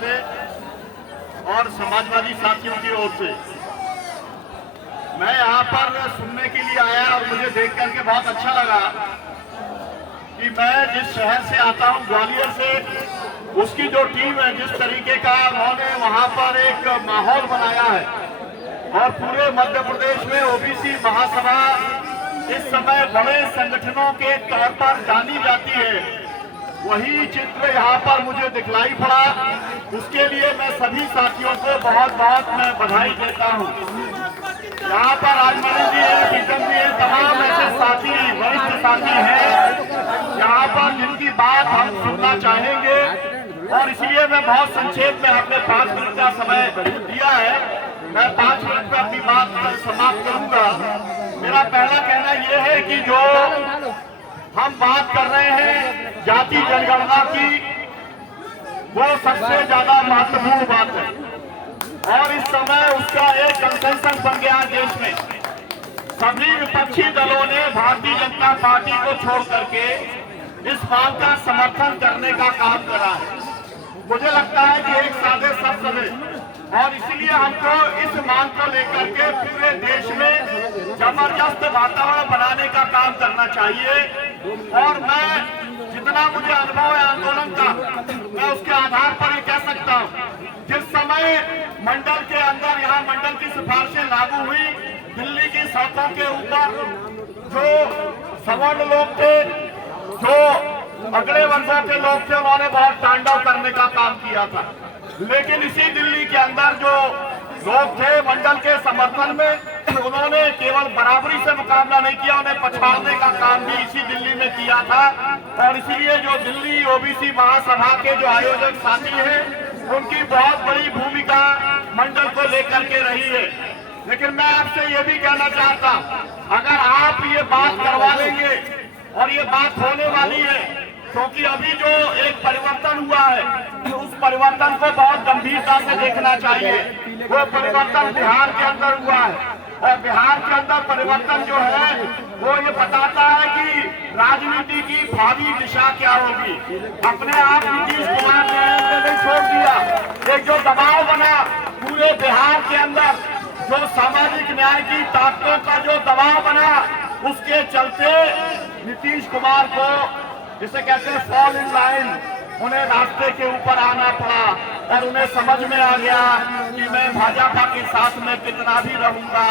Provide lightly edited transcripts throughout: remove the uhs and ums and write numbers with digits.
से और समाजवादी साथियों की ओर से मैं यहाँ पर सुनने के लिए आया और मुझे देख करके बहुत अच्छा लगा कि मैं जिस शहर से आता हूँ, ग्वालियर से, उसकी जो टीम है, जिस तरीके का उन्होंने वहाँ पर एक माहौल बनाया है और पूरे मध्य प्रदेश में ओबीसी महासभा इस समय बड़े संगठनों के तौर पर जानी जाती है, वही चित्र यहाँ पर मुझे दिखलाई पड़ा। उसके लिए मैं सभी साथियों को बहुत बहुत मैं बधाई देता हूँ। यहाँ पर राजमणि जी हैं, प्रीतम जी हैं, तमाम ऐसे साथी, वरिष्ठ साथी हैं यहाँ पर जिनकी बात हम सुनना चाहेंगे और इसलिए मैं बहुत संक्षेप में आपने 5 मिनट का समय दिया है। मैं 5 मिनट में अपनी बात समाप्त करूंगा। मेरा पहला कहना यह है कि जो हम बात कर रहे हैं जाति जनगणना की, वो सबसे ज्यादा महत्वपूर्ण बात है और इस समय उसका एक कंसेंसस बन गया देश में। सभी विपक्षी दलों ने भारतीय जनता पार्टी को छोड़ करके इस मांग का समर्थन करने का काम करा है। मुझे लगता है कि एक सादे शब्द में और इसलिए हमको इस मांग को लेकर के पूरे देश में जबरदस्त वातावरण बनाने का काम करना चाहिए। और मैं जितना मुझे अनुभव है आंदोलन का, मैं उसके आधार पर ये कह सकता हूँ, जिस समय मंडल के अंदर यहाँ मंडल की सिफारिशें लागू हुई, दिल्ली की सड़कों के ऊपर जो सवर्ण लोग थे, जो अगले वर्गों के लोग थे, उन्होंने बहुत तांडव करने का काम किया था। लेकिन इसी दिल्ली के अंदर जो लोग थे मंडल के समर्थन में, उन्होंने केवल बराबरी से मुकाबला नहीं किया, उन्हें पछाड़ने का काम भी इसी दिल्ली में किया था। और इसीलिए जो दिल्ली ओबीसी महासभा के जो आयोजक साथी हैं, उनकी बहुत बड़ी भूमिका मंडल को लेकर के रही है। लेकिन मैं आपसे ये भी कहना चाहता हूँ, अगर आप ये बात करवा लेंगे और ये बात होने वाली है, क्योंकि अभी जो एक परिवर्तन हुआ है उस परिवर्तन को बहुत गंभीरता से देखना चाहिए। वो परिवर्तन बिहार के अंदर हुआ है और बिहार के अंदर परिवर्तन जो है वो ये बताता है कि राजनीति की भावी दिशा क्या होगी। अपने आप नीतीश कुमार ने छोड़ दिया, एक जो दबाव बना पूरे बिहार के अंदर, जो सामाजिक न्याय की ताकतों का जो दबाव बना, उसके चलते नीतीश कुमार को, जिसे कहते हैं फॉल इन लाइन, उन्हें रास्ते के ऊपर आना पड़ा और उन्हें समझ में आ गया कि मैं भाजपा के साथ में कितना भी रहूंगा,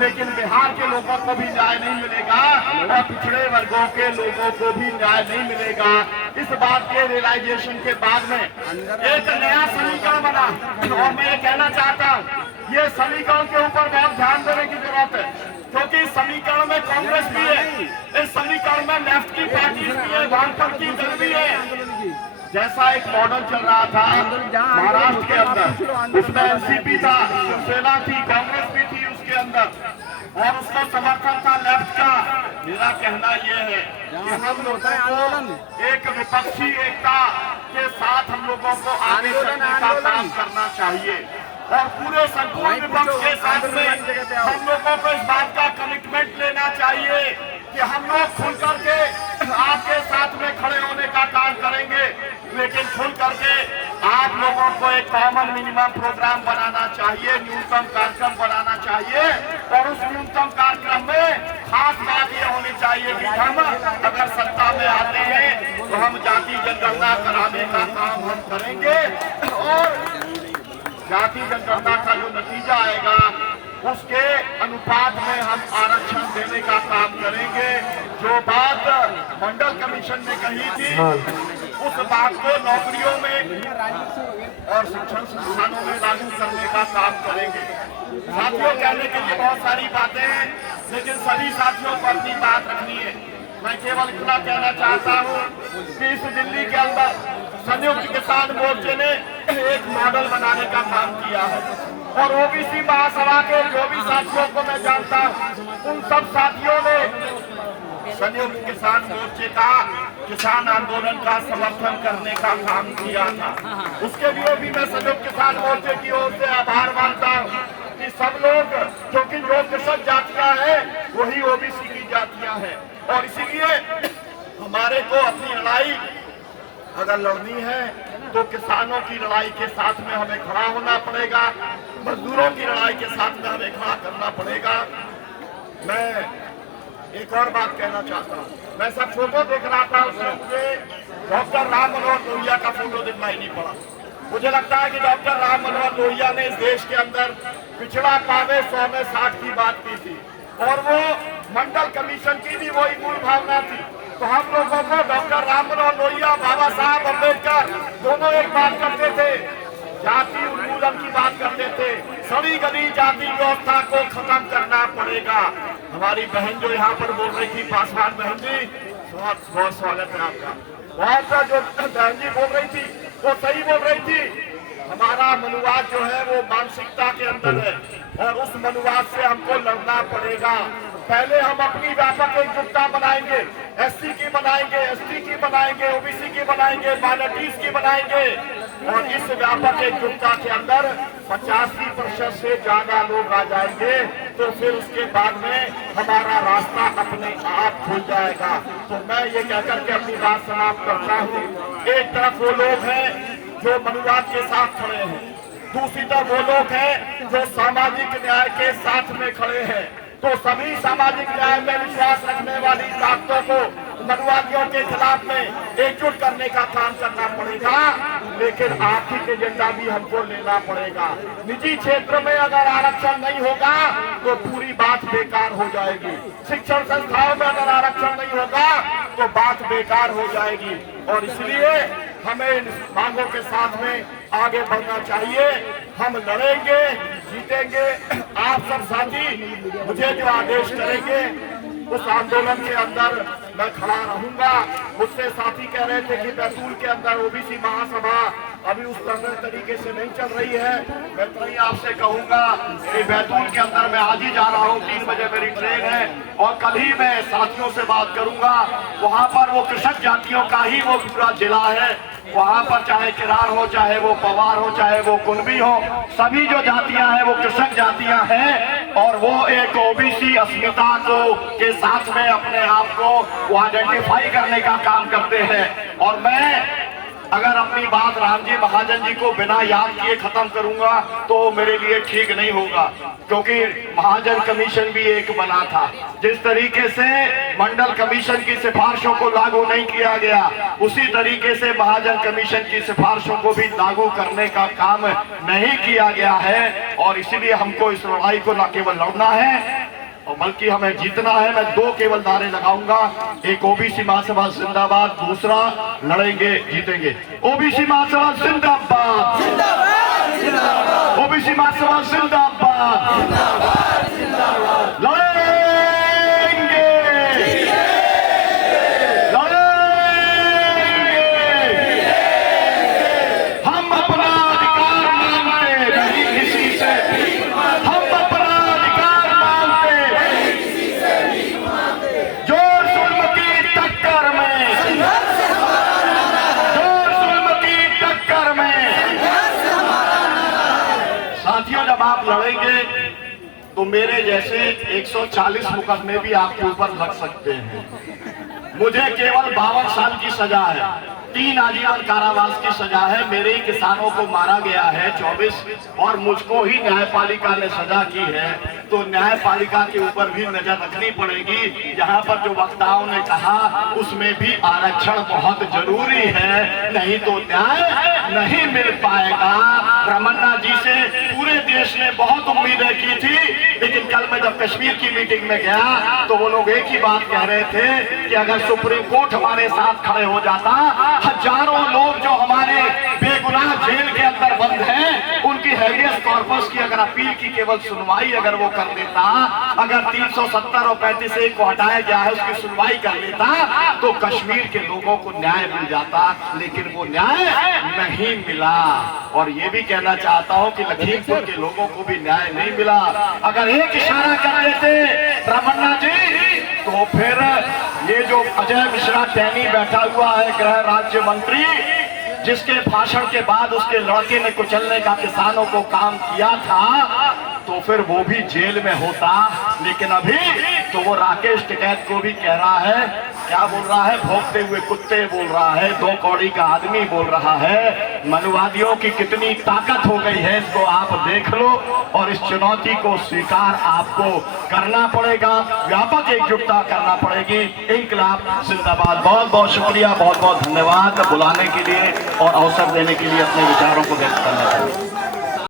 लेकिन बिहार के लोगों को भी न्याय नहीं मिलेगा और पिछड़े वर्गों के लोगों को भी न्याय नहीं मिलेगा। इस बात के रियलाइजेशन के बाद में एक नया समीकरण बना और मैं ये कहना चाहता हूँ, ये समीकरण के ऊपर बहुत ध्यान देने की जरूरत है, क्योंकि इस समीकरण में कांग्रेस भी है, इस समीकरण में लेफ्ट की पार्टी भी है, वामपंथी दल भी है। जैसा एक मॉडल चल रहा था महाराष्ट्र के अंदर, उसमें एनसीपी था, शिवसेना थी, कांग्रेस भी थी उसके अंदर और उसका समर्थन था लेफ्ट का। मेरा कहना यह है कि हम लोगों को एक विपक्षी एकता के साथ हम लोगों को आगे चलने का काम करना चाहिए और पूरे संपूर्ण विपक्ष के साथ में हम लोगों को इस बात का कमिटमेंट लेना चाहिए कि हम लोग खुल करके आपके साथ में खड़े होने का काम करेंगे, लेकिन खुल करके आप लोगों को एक कॉमन मिनिमम प्रोग्राम बनाना चाहिए, न्यूनतम कार्यक्रम बनाना चाहिए और उस न्यूनतम कार्यक्रम में खास बात यह होनी चाहिए कि हम अगर सत्ता में आते हैं तो हम जाति जनगणना कराने का काम हम करेंगे और जाति जनगणना का जो नतीजा आएगा उसके अनुपात में हम आरक्षण देने का काम करेंगे। जो बात मंडल कमीशन ने कही थी, उस बात को नौकरियों में और शिक्षण संस्थानों में लागू करने का काम करेंगे। साथियों, कहने के लिए बहुत सारी बातें हैं, लेकिन सभी साथियों को अपनी बात रखनी है। मैं केवल इतना कहना चाहता हूँ कि इस दिल्ली के अंदर संयुक्त किसान मोर्चे ने एक मॉडल बनाने का काम किया है और ओबीसी महासभा के जो भी साथियों को मैं जानता हूँ, उन सब साथियों ने संयुक्त किसान मोर्चे का, किसान आंदोलन का समर्थन करने का काम किया था। उसके लिए भी मैं संयुक्त किसान मोर्चे की ओर से आभार मानता हूँ कि सब लोग, क्योंकि जो कृषक जातियां हैं वही ओबीसी की जातियां हैं और इसीलिए हमारे को अपनी लड़ाई अगर लड़नी है तो किसानों की लड़ाई के साथ में हमें खड़ा होना पड़ेगा, मजदूरों की लड़ाई के साथ में हमें खड़ा करना पड़ेगा। मैं एक और बात कहना चाहता हूँ, मैं सब फोटो देख रहा था, उसमें मुझे डॉक्टर राम मनोहर लोहिया का फोटो दिखाई नहीं पड़ा। मुझे लगता है कि डॉक्टर राम मनोहर लोहिया ने इस देश के अंदर पिछड़ा पावे 100 में 60 की बात की थी, और वो मंडल कमीशन की भी वही मूल भावना थी। तो हम लोगों को डॉक्टर राम मनोहर लोहिया, बाबा साहब अम्बेडकर दोनों एक बात करते थे, जाति उन्मूलन की बात करते थे। सड़ी गली जाति व्यवस्था को खत्म करना पड़ेगा। हमारी बहन जो यहाँ पर बोल रही थी, पासवान बहन जी, बहुत बहुत स्वागत है आपका। वहाँ पर जो बहन जी बोल रही थी वो सही बोल रही थी। हमारा मनुवाद जो है वो मानसिकता के अंदर है, और उस मनुवाद से हमको लड़ना पड़ेगा। पहले हम अपनी व्यापक एकजुटता बनाएंगे, एससी की बनाएंगे, एसटी की बनाएंगे, ओबीसी की बनाएंगे, माइनॉरिटीज की बनाएंगे, और इस व्यापक एकजुटता के अंदर 85% से ज्यादा लोग आ जाएंगे, तो फिर उसके बाद में हमारा रास्ता अपने आप खुल जाएगा। तो मैं ये कहकर के अपनी बात समाप्त करता हूँ। एक तरफ वो लोग हैं जो मनुवाद के साथ खड़े हैं, दूसरी तरफ वो लोग हैं जो सामाजिक न्याय के साथ में खड़े हैं। तो सभी सामाजिक न्याय में विश्वास रखने वाली ताकतों को मनुवादियों के खिलाफ में एकजुट करने का काम करना पड़ेगा, लेकिन आर्थिक एजेंडा भी हमको लेना पड़ेगा। निजी क्षेत्र में अगर आरक्षण नहीं होगा तो पूरी बात बेकार हो जाएगी। शिक्षण संस्थाओं में अगर आरक्षण नहीं होगा तो बात बेकार हो जाएगी, और इसलिए हमें इन मांगों के साथ में आगे बढ़ना चाहिए। हम लड़ेंगे, जीतेंगे। आप सब साथी मुझे जो आदेश करेंगे उस आंदोलन के अंदर मैं खड़ा रहूंगा। मुझसे साथी कह रहे थे कि बैतूल के अंदर ओबीसी महासभा अभी उस तरीके से नहीं चल रही है। मैं तो ही आपसे कहूंगा कि बैतूल के अंदर मैं आज ही जा रहा हूँ, 3 बजे मेरी ट्रेन है, और कल ही मैं साथियों से बात करूंगा। वहां पर वो कृषक जातियों का ही वो पूरा जिला है। वहां पर चाहे किरार हो, चाहे वो पवार हो, चाहे वो कुनबी हो, सभी जो जातियां हैं वो कृषक जातियां हैं, और वो एक ओबीसी अस्मिता को के साथ में अपने आप को वो आइडेंटिफाई करने का काम करते हैं। और मैं अगर अपनी बात रामजी महाजन जी को बिना याद किए खत्म करूंगा तो मेरे लिए ठीक नहीं होगा, क्योंकि महाजन कमीशन भी एक बना था। जिस तरीके से मंडल कमीशन की सिफारिशों को लागू नहीं किया गया, उसी तरीके से महाजन कमीशन की सिफारिशों को भी लागू करने का काम नहीं किया गया है। और इसीलिए हमको इस लड़ाई को न केवल लड़ना है और बल्कि हमें जीतना है। मैं 2 केवल नारे लगाऊंगा, एक ओबीसी महासभा जिंदाबाद, दूसरा लड़ेंगे जीतेंगे। ओबीसी महासभा जिंदाबाद, ओबीसी महासभा जिंदाबाद, लड़ेंगे, हम अपना अधिकार मांगते नहीं किसी से, हम अपना अधिकार मांगते जोर जुल्म की टक्कर में, जोर जुल्म की टक्कर में। साथियों, जब आप लड़ेंगे तो मेरे जैसे 140 मुकदमे भी आपके ऊपर लग सकते हैं। मुझे केवल 52 साल की सजा है, 3 आजीवन कारावास की सजा है। मेरे ही किसानों को मारा गया है 24, और मुझको ही न्यायपालिका ने सजा की है। तो न्यायपालिका के ऊपर भी नजर रखनी पड़ेगी। यहाँ पर जो वक्ताओं ने कहा उसमें भी आरक्षण बहुत जरूरी है, नहीं तो न्याय नहीं मिल पाएगा। रमन्ना जी से पूरे देश ने बहुत उम्मीदें की थी, लेकिन कल मैं जब कश्मीर की मीटिंग में गया तो वो लोग एक ही बात कह रहे थे कि अगर सुप्रीम कोर्ट हमारे साथ खड़े हो जाता, हजारों लोग जो हमारे बेगुनाह जेल के अंदर बंद हैं, उनकी हैबियस कॉर्पस की अगर अपील की केवल सुनवाई अगर वो कर लेता, अगर 370 और 35A को हटाया गया है उसकी सुनवाई कर लेता, तो कश्मीर के लोगों को न्याय मिल जाता। लेकिन वो न्याय नहीं मिला। और ये भी कहना चाहता हूँ कि लखीमपुर के लोगों को भी न्याय नहीं मिला। अगर एक इशारा कर देते रमन्ना जी, तो फिर ये जो अजय मिश्रा टैनी बैठा हुआ है गृह राज्य मंत्री, जिसके भाषण के बाद उसके लड़के ने कुचलने का किसानों को काम किया था, तो फिर वो भी जेल में होता। लेकिन अभी तो वो राकेश टिकैत को भी कह रहा है क्या बोल रहा है, भौंकते हुए कुत्ते बोल रहा है, दो कौड़ी का आदमी बोल रहा है। मनुवादियों की कितनी ताकत हो गई है, इसको आप देख लो और इस चुनौती को स्वीकार आपको करना पड़ेगा, व्यापक एकजुटता करना पड़ेगी। इंकलाब जिंदाबाद। बहुत बहुत शुक्रिया, बहुत बहुत धन्यवाद बुलाने के लिए और अवसर देने के लिए, अपने विचारों को व्यक्त करने के लिए।